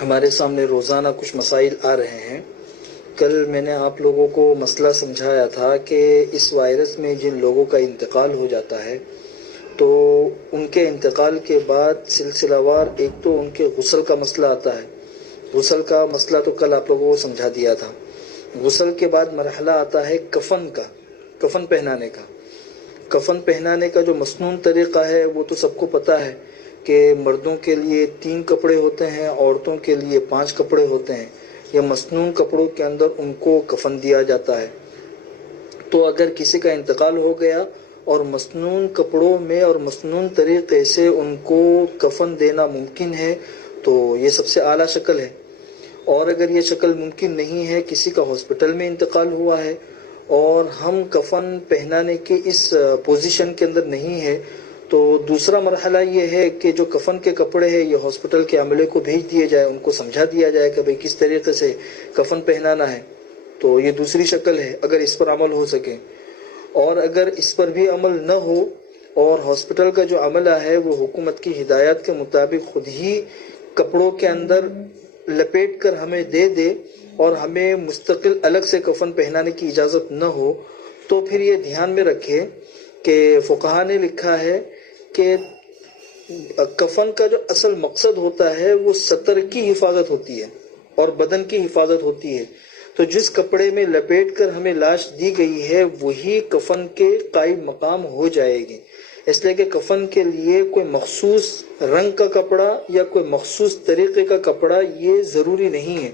ہمارے سامنے روزانہ کچھ مسائل آ رہے ہیں۔ کل میں نے آپ لوگوں کو مسئلہ سمجھایا تھا کہ اس وائرس میں جن لوگوں کا انتقال ہو جاتا ہے تو ان کے انتقال کے بعد سلسلہ وار ایک تو ان کے غسل کا مسئلہ آتا ہے۔ غسل کا مسئلہ تو کل آپ لوگوں کو سمجھا دیا تھا۔ غسل کے بعد مرحلہ آتا ہے کفن کا، کفن پہنانے کا۔ کفن پہنانے کا جو مسنون طریقہ ہے وہ تو سب کو پتہ ہے کہ مردوں کے لیے 3 کپڑے ہوتے ہیں، عورتوں کے لیے 5 کپڑے ہوتے ہیں۔ یہ مسنون کپڑوں کے اندر ان کو کفن دیا جاتا ہے۔ تو اگر کسی کا انتقال ہو گیا اور مسنون کپڑوں میں اور مسنون طریقے سے ان کو کفن دینا ممکن ہے تو یہ سب سے اعلیٰ شکل ہے۔ اور اگر یہ شکل ممکن نہیں ہے، کسی کا ہاسپٹل میں انتقال ہوا ہے اور ہم کفن پہنانے کے اس پوزیشن کے اندر نہیں ہے، تو دوسرا مرحلہ یہ ہے کہ جو کفن کے کپڑے ہیں یہ ہاسپٹل کے عملے کو بھیج دیے جائے، ان کو سمجھا دیا جائے کہ بھئی کس طریقے سے کفن پہنانا ہے۔ تو یہ دوسری شکل ہے اگر اس پر عمل ہو سکے۔ اور اگر اس پر بھی عمل نہ ہو اور ہاسپٹل کا جو عملہ ہے وہ حکومت کی ہدایات کے مطابق خود ہی کپڑوں کے اندر لپیٹ کر ہمیں دے دے اور ہمیں مستقل الگ سے کفن پہنانے کی اجازت نہ ہو، تو پھر یہ دھیان میں رکھے کہ فقہا نے لکھا ہے کہ کفن کا جو اصل مقصد ہوتا ہے وہ سطر کی حفاظت ہوتی ہے اور بدن کی حفاظت ہوتی ہے۔ تو جس کپڑے میں لپیٹ کر ہمیں لاش دی گئی ہے وہی کفن کے قائم مقام ہو جائے گی۔ اس لیے کہ کفن کے لیے کوئی مخصوص رنگ کا کپڑا یا کوئی مخصوص طریقے کا کپڑا یہ ضروری نہیں ہے۔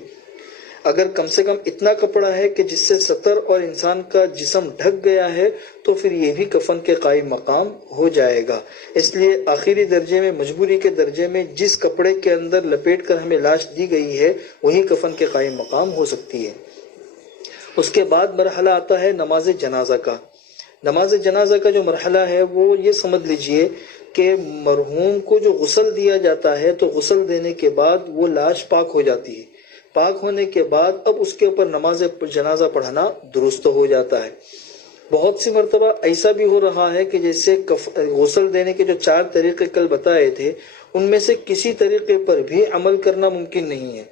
اگر کم سے کم اتنا کپڑا ہے کہ جس سے سطر اور انسان کا جسم ڈھک گیا ہے تو پھر یہ بھی کفن کے قائم مقام ہو جائے گا۔ اس لیے آخری درجے میں، مجبوری کے درجے میں، جس کپڑے کے اندر لپیٹ کر ہمیں لاش دی گئی ہے وہی کفن کے قائم مقام ہو سکتی ہے۔ اس کے بعد مرحلہ آتا ہے نماز جنازہ کا۔ نماز جنازہ کا جو مرحلہ ہے وہ یہ سمجھ لیجئے کہ مرحوم کو جو غسل دیا جاتا ہے تو غسل دینے کے بعد وہ لاش پاک ہو جاتی ہے۔ پاک ہونے کے بعد اب اس کے اوپر نماز جنازہ پڑھنا درست ہو جاتا ہے۔ بہت سی مرتبہ ایسا بھی ہو رہا ہے کہ جیسے غسل دینے کے جو 4 طریقے کل بتائے تھے ان میں سے کسی طریقے پر بھی عمل کرنا ممکن نہیں ہے۔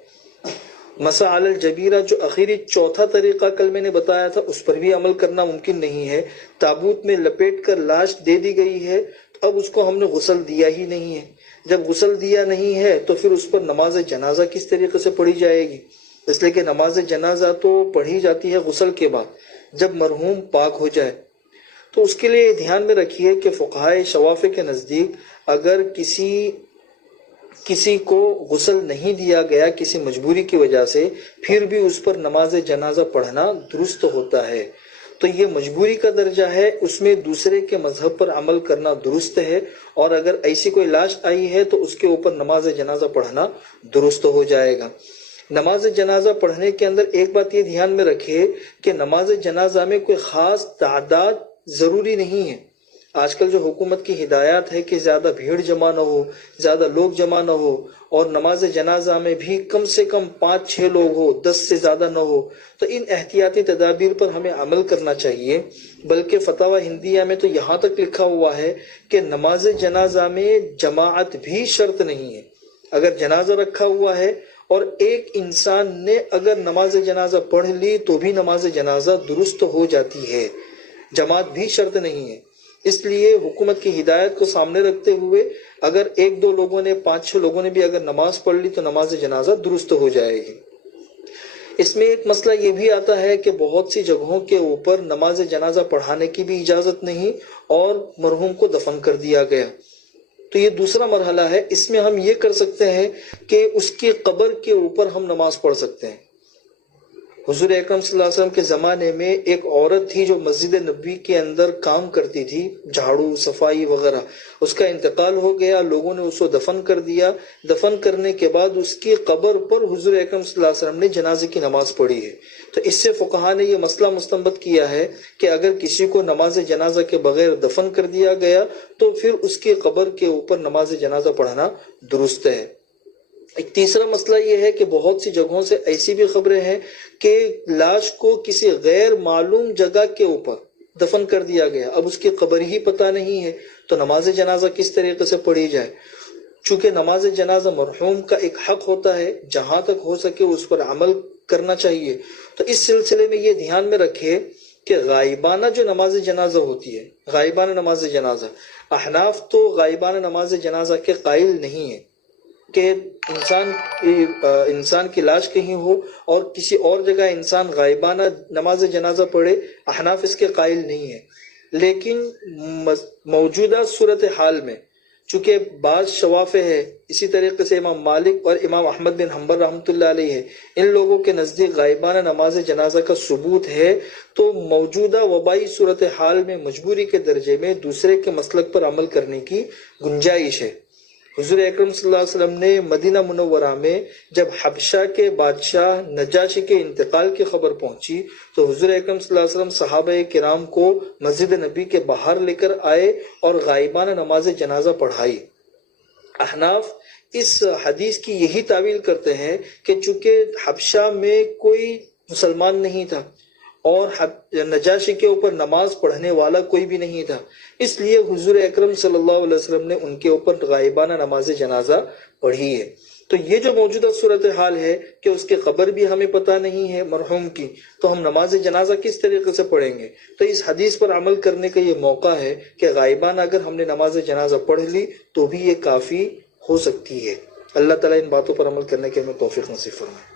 مسح علی الجبیرہ جو آخری 4تھا طریقہ کل میں نے بتایا تھا اس پر بھی عمل کرنا ممکن نہیں ہے۔ تابوت میں لپیٹ کر لاش دے دی گئی ہے تو اب اس کو ہم نے غسل دیا ہی نہیں ہے۔ جب غسل دیا نہیں ہے تو پھر اس پر نماز جنازہ کس طریقے سے پڑھی جائے گی؟ اس لیے کہ نماز جنازہ تو پڑھی جاتی ہے غسل کے بعد جب مرحوم پاک ہو جائے۔ تو اس کے لیے دھیان میں رکھیے کہ فقہائے شوافع کے نزدیک اگر کسی کو غسل نہیں دیا گیا کسی مجبوری کی وجہ سے پھر بھی اس پر نماز جنازہ پڑھنا درست ہوتا ہے۔ تو یہ مجبوری کا درجہ ہے، اس میں دوسرے کے مذہب پر عمل کرنا درست ہے، اور اگر ایسی کوئی لاش آئی ہے تو اس کے اوپر نماز جنازہ پڑھنا درست ہو جائے گا۔ نماز جنازہ پڑھنے کے اندر ایک بات یہ دھیان میں رکھے کہ نماز جنازہ میں کوئی خاص تعداد ضروری نہیں ہے۔ آج کل جو حکومت کی ہدایات ہے کہ زیادہ بھیڑ جمع نہ ہو، زیادہ لوگ جمع نہ ہو، اور نماز جنازہ میں بھی کم سے کم 5-6 لوگ ہو، 10 سے زیادہ نہ ہو، تو ان احتیاطی تدابیر پر ہمیں عمل کرنا چاہیے۔ بلکہ فتاوی ہندیہ میں تو یہاں تک لکھا ہوا ہے کہ نماز جنازہ میں جماعت بھی شرط نہیں ہے۔ اگر جنازہ رکھا ہوا ہے اور ایک انسان نے اگر نماز جنازہ پڑھ لی تو بھی نماز جنازہ درست ہو جاتی ہے، جماعت بھی شرط نہیں ہے۔ اس لیے حکومت کی ہدایت کو سامنے رکھتے ہوئے اگر 1-2 لوگوں نے 5-6 لوگوں نے بھی اگر نماز پڑھ لی تو نماز جنازہ درست ہو جائے گی۔ اس میں ایک مسئلہ یہ بھی آتا ہے کہ بہت سی جگہوں کے اوپر نماز جنازہ پڑھانے کی بھی اجازت نہیں اور مرحوم کو دفن کر دیا گیا۔ تو یہ دوسرا مرحلہ ہے، اس میں ہم یہ کر سکتے ہیں کہ اس کی قبر کے اوپر ہم نماز پڑھ سکتے ہیں۔ حضور اکرم صلی اللہ علیہ وسلم کے زمانے میں ایک عورت تھی جو مسجد نبوی کے اندر کام کرتی تھی، جھاڑو صفائی وغیرہ، اس کا انتقال ہو گیا، لوگوں نے اس کو دفن کر دیا۔ دفن کرنے کے بعد اس کی قبر پر حضور اکرم صلی اللہ علیہ وسلم نے جنازے کی نماز پڑھی ہے۔ تو اس سے فقہا نے یہ مسئلہ مستنبط کیا ہے کہ اگر کسی کو نماز جنازہ کے بغیر دفن کر دیا گیا تو پھر اس کی قبر کے اوپر نماز جنازہ پڑھنا درست ہے۔ ایک تیسرا مسئلہ یہ ہے کہ بہت سی جگہوں سے ایسی بھی خبریں ہیں کہ لاش کو کسی غیر معلوم جگہ کے اوپر دفن کر دیا گیا، اب اس کی قبر ہی پتہ نہیں ہے تو نماز جنازہ کس طریقے سے پڑھی جائے۔ چونکہ نماز جنازہ مرحوم کا ایک حق ہوتا ہے، جہاں تک ہو سکے اس پر عمل کرنا چاہیے۔ تو اس سلسلے میں یہ دھیان میں رکھے کہ غائبانہ جو نماز جنازہ ہوتی ہے، غائبانہ نماز جنازہ، احناف تو غائبانہ نماز جنازہ کے قائل نہیں ہے کہ انسان کی لاش کہیں ہو اور کسی اور جگہ انسان غائبانہ نماز جنازہ پڑھے، احناف اس کے قائل نہیں ہے۔ لیکن موجودہ صورتحال میں چونکہ بعض شوافع ہے، اسی طریقے سے امام مالک اور امام احمد بن حنبل رحمۃ اللہ علیہ ہے، ان لوگوں کے نزدیک غائبانہ نماز جنازہ کا ثبوت ہے، تو موجودہ وبائی صورتحال میں مجبوری کے درجے میں دوسرے کے مسلک پر عمل کرنے کی گنجائش ہے۔ حضور اکرم صلی اللہ علیہ وسلم نے مدینہ منورہ میں جب حبشہ کے بادشاہ نجاشی کے انتقال کی خبر پہنچی تو حضور اکرم صلی اللہ علیہ وسلم صحابہ کرام کو مسجد نبی کے باہر لے کر آئے اور غائبانہ نماز جنازہ پڑھائی۔ احناف اس حدیث کی یہی تعویل کرتے ہیں کہ چونکہ حبشہ میں کوئی مسلمان نہیں تھا اور نجاشی کے اوپر نماز پڑھنے والا کوئی بھی نہیں تھا، اس لیے حضور اکرم صلی اللہ علیہ وسلم نے ان کے اوپر غائبانہ نماز جنازہ پڑھی ہے۔ تو یہ جو موجودہ صورتحال ہے کہ اس کی قبر بھی ہمیں پتہ نہیں ہے مرحوم کی، تو ہم نماز جنازہ کس طریقے سے پڑھیں گے؟ تو اس حدیث پر عمل کرنے کا یہ موقع ہے کہ غائبانہ اگر ہم نے نماز جنازہ پڑھ لی تو بھی یہ کافی ہو سکتی ہے۔ اللہ تعالیٰ ان باتوں پر عمل کرنے کے ہمیں توفیق نصیب فرمائے۔